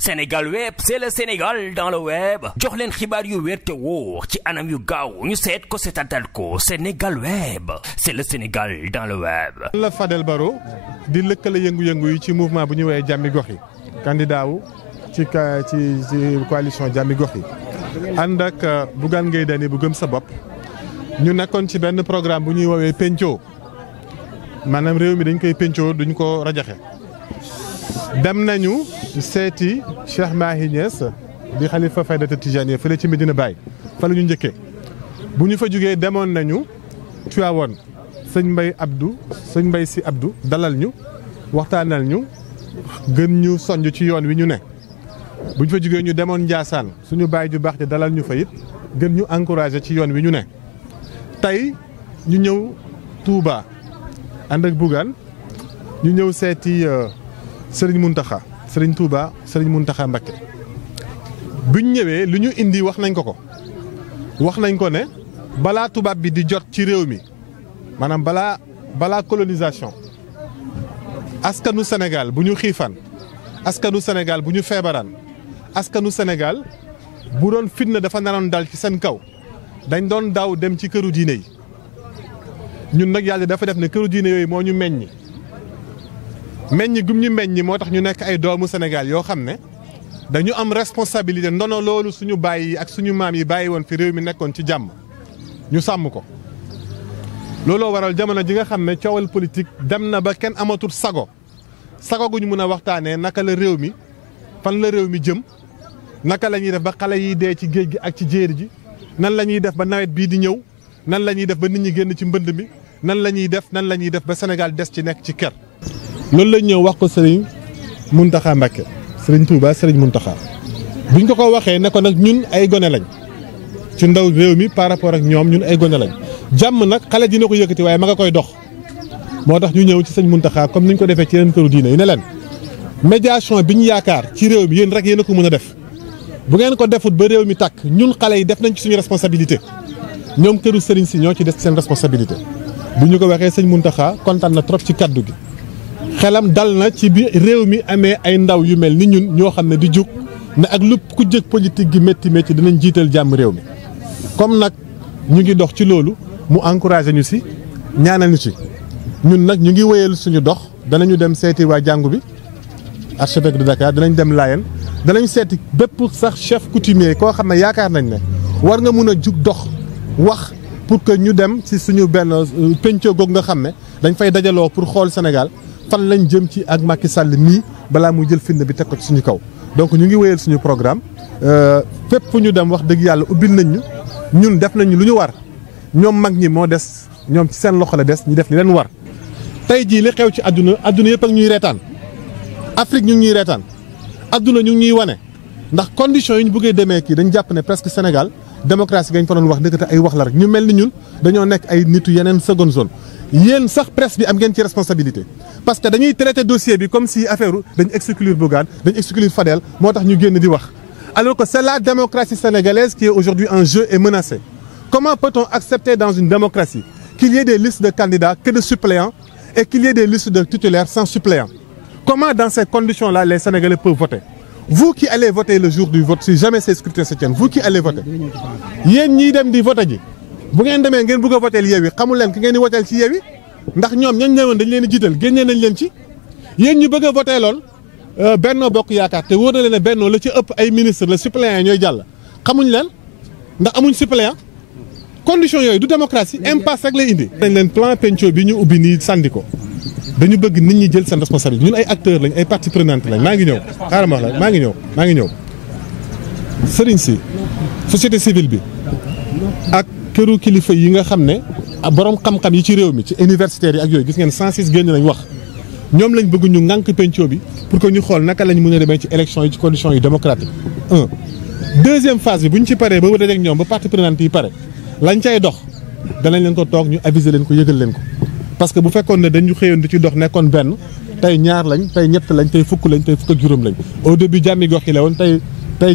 Sénégal web c'est le Sénégal dans le web jox leen xibaar yu wér te wóor ci anam yu gaaw ñu seet ko seetaanal ko Sénégal web c'est le Sénégal dans le web. la Fadel Barro di lëkkale yëngu-yëngu yi ci mouvement bu ñu woowee jàmmi gox yi candidat wu ci coalition jàmmi gox yi ànd ak Bougane Gueye Dany bu gëm sa bopp ñu nekkoon ci benn programme bu ñuy woowee penco maanaam réew mi dañ koy penco duñ ko rajaxe dem nañu seeti Cheikh Mahi Niass di xalifa faydata Tijaaniya fële ci Medina Baye fa la ñu njëkkee bu ñu fa jógee demoon nañu Tivaouane sëñ Mbay si Abdou dalal ñu waxtaanal ñu gën ñu sonj ci yoon wi ñu ne bu ñu fa jógee ñu demoon Ndiassane suñu baay ju baax ji dalal ñu fa it gën ñu encouragé ci yoon wi ñu ne tey ñu ñëw Touba ànd ak Bougane ñu ñëw seeti Serigne Mountakha Serigne Touba Serigne Mountakha Mbacké buñ ñëwee lu ñu indi wax nañ ko wax nañ ko ne balaa tubaab bi di jot ci réew mi maanaam balaa colonisation askanu Sénégal bu ñu xiifaan askanu Sénégal bu ñu feebaraan askanu Sénégal bu doon fitna dafa naroon dal ci seen kaw dañ doon daaw dem ci këru diine yi ñun nag yàlla dafa def ne këru diine yooyu moo ñu meññi gum ñu meññi moo tax ñu nekk ay doomu Sénégal yoo xam ne dañu am responsabilité ndono loolu suñu baay yi ak suñu maam yi bàyyi woon fi réew mi nekkoon ci jàmm ñu sàmm ko. looloo waral jamono ji nga xam ne coowal politique dem na ba kenn amatul sago gu ñu mën a waxtaanee naka la réew mi fan la réew mi jëm naka la ñuy def ba xale yi dee ci géej gi ak ci jéeri ji nan la ñuy def ba nawet bii di ñëw nan la ñuy def ba nit ñi génn ci mbënd mi nan la ñuy def ba Sénégal des ci nekk ci kër. loolu lañ ñëw wax ko Serigne Mountakha Mbacké Serigne Touba Serigne Mountakha buñ ko waxee ne ko nag ñun ay gone lañ ci ndaw réew mi par rapport ak ñoom ñun ay gone lañ jàmm nag xale dina ko yëkkati waaye ma nga koy dox. moo tax ñu ñëw ci sëñ Mountakha comme niñ ko defee ci yeneen këru diine yi ne leen médiation bi ñu yaakaar ci réew mi yéen rek yéen a ko mën a def bu ngeen ko defut ba réew mi tàkk ñun xale yi def nañ ci suñu responsabilité ñoom këru Serigne si ñoo ci des seen responsabilité bu ñu ko waxee sëñ Mountakha kontaan na trop ci kaddu gi. xelam dal na ci bi réew mi amee ay ndaw yu mel ni ñun ñoo xam ne di jug ne ak lu ku jëg politique gi métti dinañ jiital jàmm réew mi comme nag ñu ngi dox ci loolu mu encouragé ñu si ñaanal ñu ci ñun nag ñu ngi wéyal suñu dox danañu dem seeti waa jàngu bi archevêque de Dakar danañ dem Layène danañ seeti bépp sax chef coutumier koo xam ne yaakaar nañ ne war nga mun a jug dox wax pour que ñu dem ci suñu benn penco goog nga xam ne dañ fay dajaloo pour xool Sénégal fan lañ jëm ci ak Macky Sall mii balaa muy jël firnde bi teg ko ci suñu kaw donc ñu ngi wéyal suñu programme fépp fu ñu dem wax dëgg yàlla ubbil nañ ñu ñun def nañu lu ñu war ñoom mag ñi moo des ñoom ci seen loxo la des ñu def li leen war. tey jii li xew ci àdduna yëpp ak ñuy reetaan Afrique ñu ngi ñuy reetaan àdduna ñu ngi ñuy wane ndax conditions yi ñu bëggee demee kii dañ jàpp ne presque Sénégal démocratie gañ fa doon wax dëgg ay wax la rek ñu mel ni ñun dañoo nekk ay nitu yeneen seconde zone. yéen sax presse bi am ngeen ci responsabilité parce que dañuy traité dossier bi comme si affaire dañu exclure Bougane dañu exclure Fadel moo tax ñu génn di wax alors que c'est la démocratie sénégalaise qui est aujourd'hui en jeu et menacée. Comment peut-on accepter dans une démocratie qu'il y ait des listes de candidats que de suppléants et qu'il y ait des listes de titulaires sans suppléants? Comment dans ces conditions-là les Sénégalais peuvent voter? Vous qui allez voter le jour du vote, si jamais ces scrutins se tiennent, vous qui allez voter, yéen ñiy dem di voter ji bu ngeen demee ngeen bëgg a voter Yewwi xamul leen ki ngeen di voter ci Yewwi ndax ñoom ñañ ñëwoon dañ leen di jiital génnee nañ leen ci yéen ñu bëgg a voter lool Benno Bokk Yaakaar te wóor na leen ne Benno la ci ëpp ay ministre la suppléants yi ñooy jàll xamuñ leen ndax amuñ suppléant condition yooyu du démocratie impasse rek lay indi. dañ leen plan penco bi ñu ubbi nii sandi ko dañu bëgg nit ñi jël seen responsabilité ñun ay acteurs lañ ay parties prenantes lañ maa ngi ñëw xaaral ma wax la maa ngi ñëw sëriñ si société civile bi ak këru kilifa yi nga xam ne borom xam-xam yi ci réew mi ci universitaires yi ak yooyu gis ngeen 106 génn nañ wax ñoom lañ bëgg ñu ŋànk penco bi pour que ñu xool naka lañ mën a demee ci élection yi ci conditions yu démocratique deuxième phase bi bu ñu ci paree ba wër ak ñoom ba parties prenantes yi pare lañ cay dox danañ leen ko toog ñu aviser leen ko yëgal leen ko parce que bu fekkoon ne dañu xëyoon di ci dox nekkoon benn tey ñaar lañ tey ñett lañ tey fukk lañ tey fukk ak juróom lañ au début jàmmi gox yi la woon tey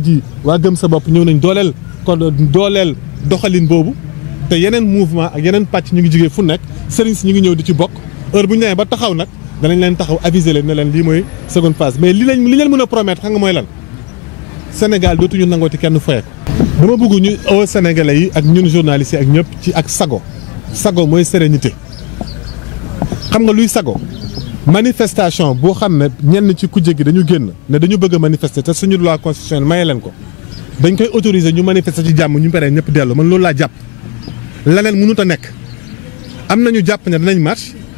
jii waa gëm sa bopp ñëw nañ dooleel doxalin boobu te yeneen mouvement ak yeneen pàcc ñu ngi jógee fu nekk sëriñ si ñu ngi ñëw di ci bokk heure bu ñu nee ba taxaw nag danañ leen taxaw aviser leen ne leen lii mooy seconde phase mais li leen mën a promettre xam nga mooy lan Sénégal dootuñu nangooti kenn foye ko. dama bëgg ñu au Sénégalais yi ak ñun journalistes yi ak ñëpp ci ak sago mooy sérénité xam nga luy sago manifestation boo xam ne ñenn ci kujje gi dañu génn ne dañu bëgg a manifester te suñu loi constitutionnelle maye leen ko dañ koy autoriser ñu manifester ci jàmm ñu paree ñëpp dellu man loolu laa jàpp leneen mënut a nekk am nañu jàpp ne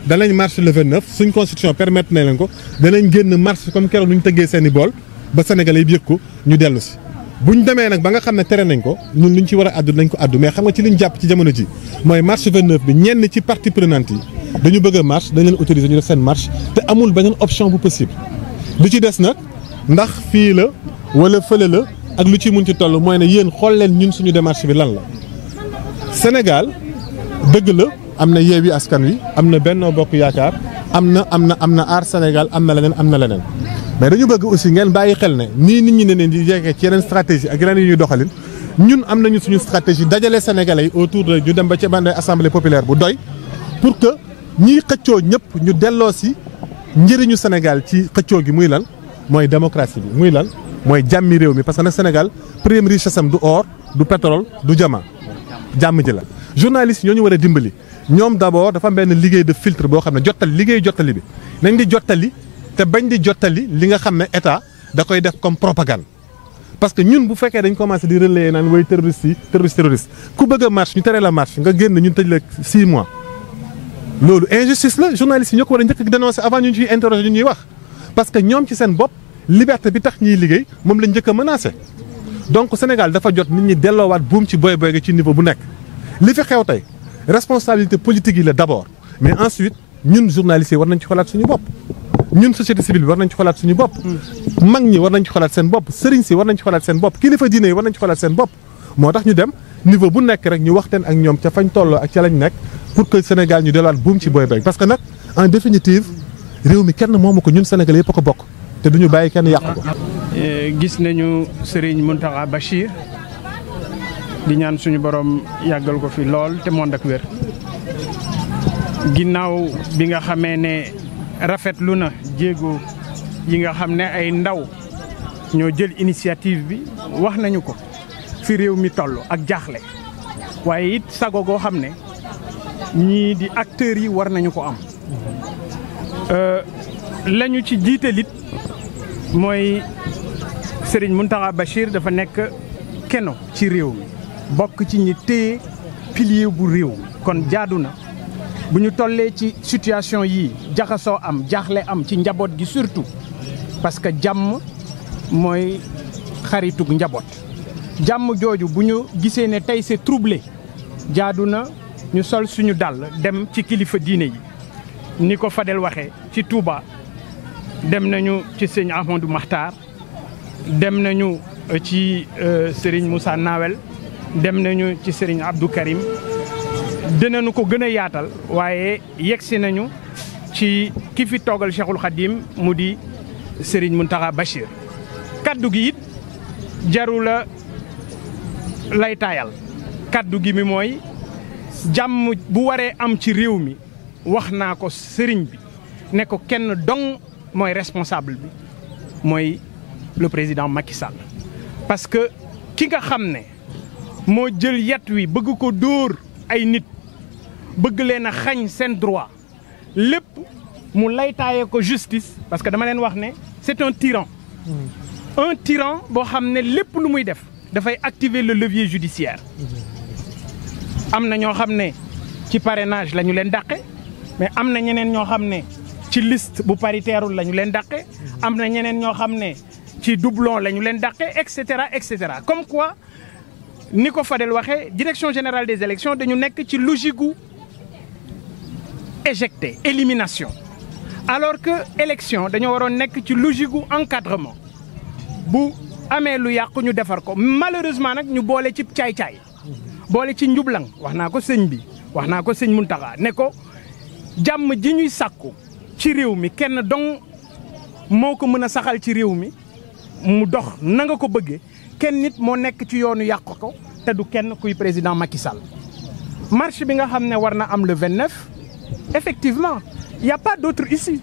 danañ marche le 29 suñ constitution permettre na leen ko danañ génn marche comme keroog nu ñu tëggee seen i bool ba Sénégalais yi yëg ko ñu dellu si buñ demee nag ba nga xam ne tere nañ ko ñun luñ ci war a addu nañ ko addu mais xam nga ci liñ jàpp ci jamono ji mooy marche 29 bi ñenn ci partie prenante yi dañu bëgg a marche dañ leen autoriser ñu def seen marche te amul beneen option bu possible li ci des nag ndax fii la wala fële la ak lu ci mun ci toll mooy ne yéen xool leen ñun suñu démarche bi lan la Sénégal dëgg la am na Yewwi Askan Wi am na Benno Bokk Yaakaar am na Aar Sénégal am na leneen mais dañu bëgg aussi ngeen bàyyi xel ne nii nit ñi ne di jeexee ci yeneen stratégie ak yeneen yi ñuy doxalin ñun am nañu suñu stratégie dajale Sénégalais yi autour de ñu dem ba ci benn assemblée populaire bu doy pour que ñiy xëccoo ñëpp ñu delloo si njëriñu Sénégal ci xëccoo gi muy lan mooy démocratie bi muy lan mooy jàmmi réew mi parce que nag Sénégal première richesse am du or du pétrole du diamant jàmm ji la. journalistes ñoo ñu war a dimbali ñoom d'abord dafa am benn liggéey de filtre boo xam ne jottali bi nañ di jottali te bañ di jottali li nga xam ne état da koy def comme propagande. parce que ñun bu fekkee dañ commencé di relayer naan way terroriste ku bëgg a marche ñu tere la marche nga génn ñu tëj la 6 mois. loolu injustice la journalistes yi ñoo ko war a njëkk dénoncer avant ñu ciy interroger ñu ñuy wax parce que ñoom ci seen bopp liberté bi tax ñuy liggéey moom lañ njëkk a menacé. donc Sénégal dafa jot nit ñi delloowaat buum ci boy gi ci niveau bu nekk li fi xew tey responsabilité politique yi la d'abord mais ensuite ñun journalistes yi war nañ ci xolaat suñu bopp. ñun société civile bi war nañ ci xolaat suñu bopp. mag ñi war nañ ci xolaat seen bopp sëriñ si war nañ ci xolaat seen bopp kilifa diine yi war nañ ci xolaat seen bopp moo tax ñu dem niveau bu nekk rek ñu waxtaan ak ñoom ca fañ tolloo ak ca lañ nekk pour que Sénégal ñu delluwaat buum ci boy parce que nag en définitive réew mi kenn moomu ko ñun Sénégalais yëpp a ko bokk te duñu bàyyi kenn yàq ko. gis nañu Serigne Mountakha Bachir di ñaan suñu borom yàggal ko fi lool te mond ak wér ginnaaw bi nga xamee ne rafetlu na jéego yi nga xam ne ay ndaw ñoo jël initiative bi wax nañu ko fi réew mi toll ak jaaxle waaye it sago goo xam ne ñii di acteurs yi war nañu ko am lañu ci jiitalit mooy Serigne Mountakha Bachir dafa nekk keno ci réew mi bokk ci ñi téye pilier bu réew kon jaadu na bu ñu tollee ci situation yii jaxasoo am jaaxle am ci njaboot gi surtout parce que jàmm mooy xaritug njaboot jàmm jooju bu ñu gisee ne tey c'est troublé jaadu na ñu sol suñu dàll dem ci kilifa diine yi ni ko Fadel waxee ci Touba dem nañu ci sëñ Ahmadou Makhtar dem nañu ci Serigne Moussa Nawel dem nañu ci Serigne Abdou Karim dinañu ko gën a yaatal waaye yegsi nañu ci ki fi toogal Cheikhul Khadim mu di Serigne Mountakha Bachir kaddu gi it jaru la lay taayal kaddu gi mi mooy jàmm bu waree am ci réew mi wax naa ko sëriñ bi ne ko kenn dong mooy responsable bi mooy le président Macky Sall parce que ki nga xam ne moo jël yat wi bëgg ko dóor ay nit bëgg leen a xañ seen droit lépp mu laytaaye ko justice parce que dama leen wax ne c'est un tyran boo xam ne lépp lu muy def dafay activer le levier judiciaire am na ñoo xam ne ci parrainage la ñu leen dàqe mais am na ñeneen ñoo xam ne ci liste bu paritaire la ñu leen dàqe am na ñeneen ñoo xam ne ci doublon la ñu leen dàqe et cetera comme quoi ni ko Fadel waxee direction générale des élections dañu nekk ci logique gu éjecté élimination alors que élection dañoo waroon nekk ci logique gu encadrement bu amee lu yàqu ñu defar ko malheureusement nag ñu boole ci caay-caay boole ci njublang wax naa ko sëñ bi wax naa ko sëñ Mountakha ne ko jàmm ji ñuy sàkku ci réew mi kenn dong moo ko mën a saxal ci réew mi mu dox na nga ko bëggee kenn nit moo nekk ci yoonu yàq ko te du kenn kuy président Macky Sall marche bi nga xam ne war na am le 29 effectivement y a pas d'autre issue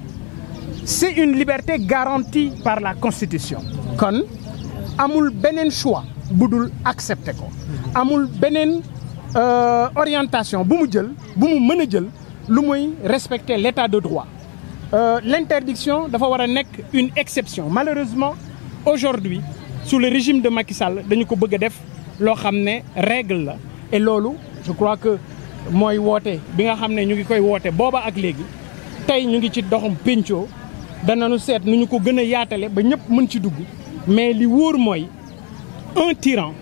c'est une liberté garantie par la Constitution kon amul beneen choix bu dul accepter ko amul beneen orientation bu mu jël bu mu mën a jël lu muy respecter l'état de droit l'interdiction dafa war a nekk une exception malheureusement aujourd'hui sous le régime de Macky Sall dañu ko bëgg a def loo xam ne règle la et loolu je crois que mooy woote bi nga xam ne ñu ngi koy woote booba ak léegi tey ñu ngi ci doxum péncoo danañu seet nu ñu ko gën a yaatale ba ñëpp mën ci dugg mais li wóor mooy un tyran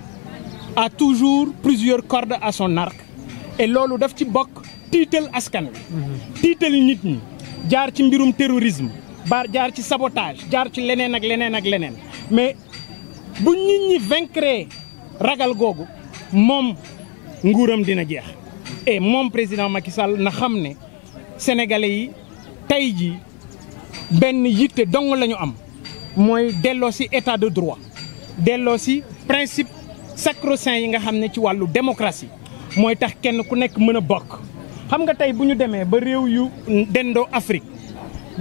a toujours plusieurs cordes à son arc et loolu daf ci bokk tiital askan wi tiital nit ñi jaar ci mbirum terrorisme jaar ci sabotage jaar ci leneen ak leneen ak leneen mais bu nit ñi vaincre ragal googu moom nguuram dina jeex et moom président Macky Sall na xam ne sénégalais yi tey jii benn yitte dong la ñu am mooy delloo si état de droit delloo si principe sacro-saint yi nga xam ne ci wàllu démocratie mooy tax kenn ku nekk mën a bokk. xam nga tey bu ñu demee ba réew yu dendoo Afrique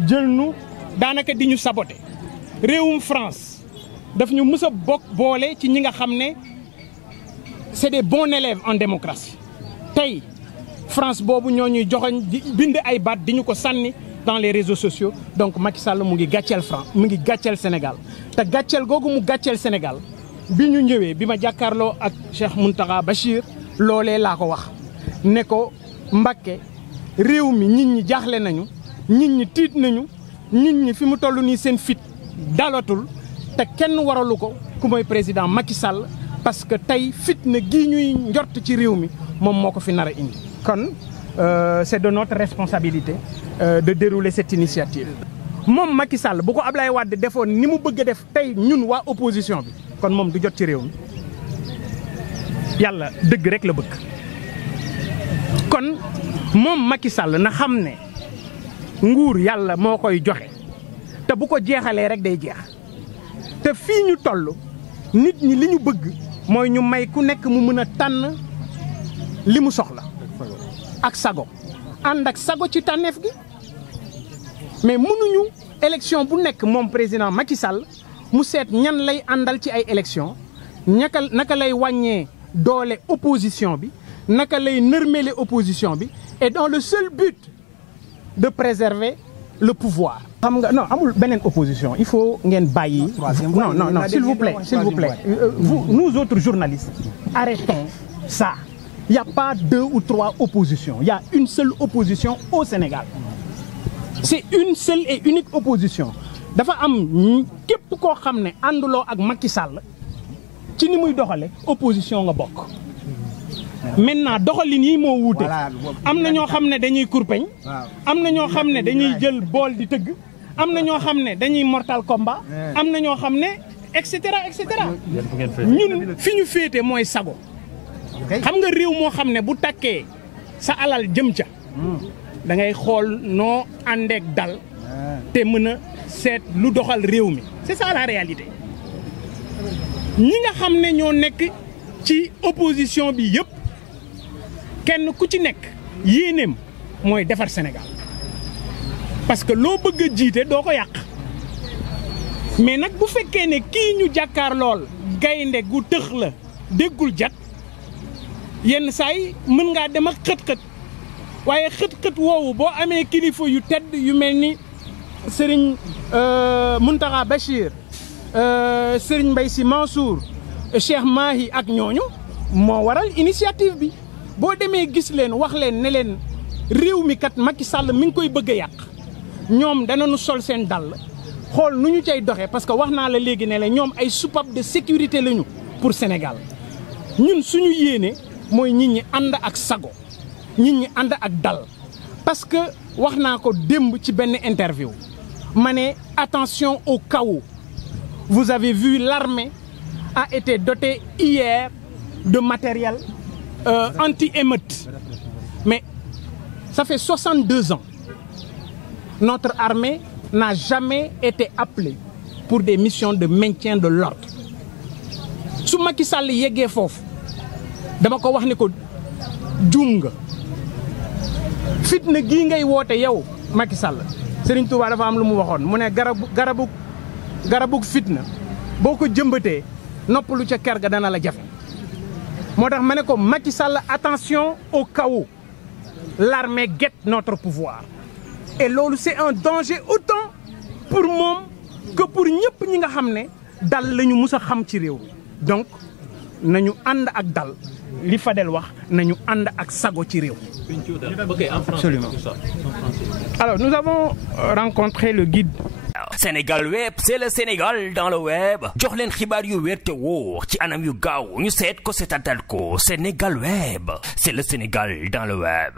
jël nu daanaka di ñu saboté réewum France daf ñu mës a bokk boole ci ñi nga xam ne c'est des bons élèves en démocratie tey France boobu ñoo ñuy joxoñ di bind ay baat di ñu ko sànni dans les réseaux sociaux donc Macky Sall mu ngi gàcceel France mu ngi gàcceel Sénégal te gàcceel googu mu gàcceel Sénégal bi ñu ñëwee bi ma jàkkaarloo ak Cheikh Mountakha Bachir loolee laa ko wax ne ko Mbacké réew mi nit ñi jaaxle nañu nit ñi tiit nañu nit ñi fi mu toll nii seen fit dalatul te kenn waralu ko ku mooy président Macky Sall parce que tey fitna gii ñuy njort ci réew mi moom moo ko fi nar a indi kon c'est de notre responsabilité de dérouler cette initiative moom Macky Sall bu ko Ablaye Wade defoon ni mu bëgg a def tey ñun waa opposition bi kon moom du jot ci réew mi yàlla dëgg rek la bëgg kon moom Macky Sall na xam ne nguur yàlla moo koy joxe te bu ko jeexalee rek day jeex te fii ñu toll nit ñi li ñu bëgg mooy ñu may ku nekk mu mën a tànn li mu soxla ak sago ànd ak sago ci tànneef gi mais mënuñu élection bu nekk moom président Macky Sall mu seet ñan lay àndal ci ay élection naka lay wàññee doole opposition bi naka lay nërmele opposition bi et dans le seul but de préserver le pouvoir. xam nga non amul beneen opposition il faut ngeen bàyyi. non s'il vous plaît nous autres journalistes arrêtons ça. Il n'y a pas 2 ou 3 oppositions. Il y a une seule opposition au Sénégal. C'est une seule et unique opposition. dafa am képp koo xam ne ànduloo ak Macky Sall ci ni muy doxale opposition nga bokk. maintenant doxalin yi moo wuute. am na ñoo xam ne dañuy kurpeñ. am na ñoo xam ne dañuy jël bool di tëgg. am na ñoo xam ne dañuy mortal combat. am na ñoo xam ne et cetera et cetera. ñun fi ñu féete mooy sago. xam nga réew moo xam ne bu takkee sa alal jëm ca da ngay xool noo àndeek dal te mën a seet lu doxal réew mi c'est ça la réalité ñi nga xam ne ñoo nekk ci opposition bi yëpp kenn ku ci nekk yéeneem mooy defar Sénégal parce que loo bëgg a jiite doo ko yàq mais nag bu fekkee ne kii ñu jàkkaar lool gaynde gu tëx la déggul jat yenn saay mën ngaa dem ak xët-xët waaye xët-xët woowu boo amee kilifa yu tedd yu mel ni Serigne Mountakha Bachir Serigne Mbaye Sy Mansour Cheikh Mahi ak ñooñu moo waral initiative bi boo demee gis leen wax leen ne leen réew mi kat Macky Sall mi ngi koy bëgg a yàq ñoom danañu sol seen dàll xool nu ñu cay doxee parce que wax naa la léegi ne la ñoom ay soupape de sécurité lañu pour Sénégal ñun suñu yéene mooy nit ñi ànd ak sago nit ñi ànd ak dal parce que wax naa ko démb ci benn interview ma ne attention au chaos. Vous avez vu l'armée a été dotée hier de matériel anti-émeute mais ça fait 62 ans notre armée n'a jamais été appelée pour des missions de maintien de l'ordre su Macky Sall yeggee foofu dama ko wax ne ko juum nga fitna gii ngay woote yow Macky Sall Serigne Touba dafa am lu mu waxoon mu ne garabug fitna boo ko jëmbatee noppalu ca ker ga dana la jafe moo tax ma ne ko Macky Sall attention au chaos l'armée guette notre pouvoir et loolu c'est un danger autant pour moom que pour ñëpp ñi nga xam ne dal la ñu mus a xam ci réew mi donc nañu ànd ak dal li Fadel wax nañu ànd ak sago ci réew. Absolument. Alors nous avons rencontré le guide. Sénégal Web, c'est le Sénégal dans le web. jox leen xibaar yu wér te wóor ci anam yu gaaw ñu seet ko seetatal ko Sénégal Web, c'est le Sénégal dans le web.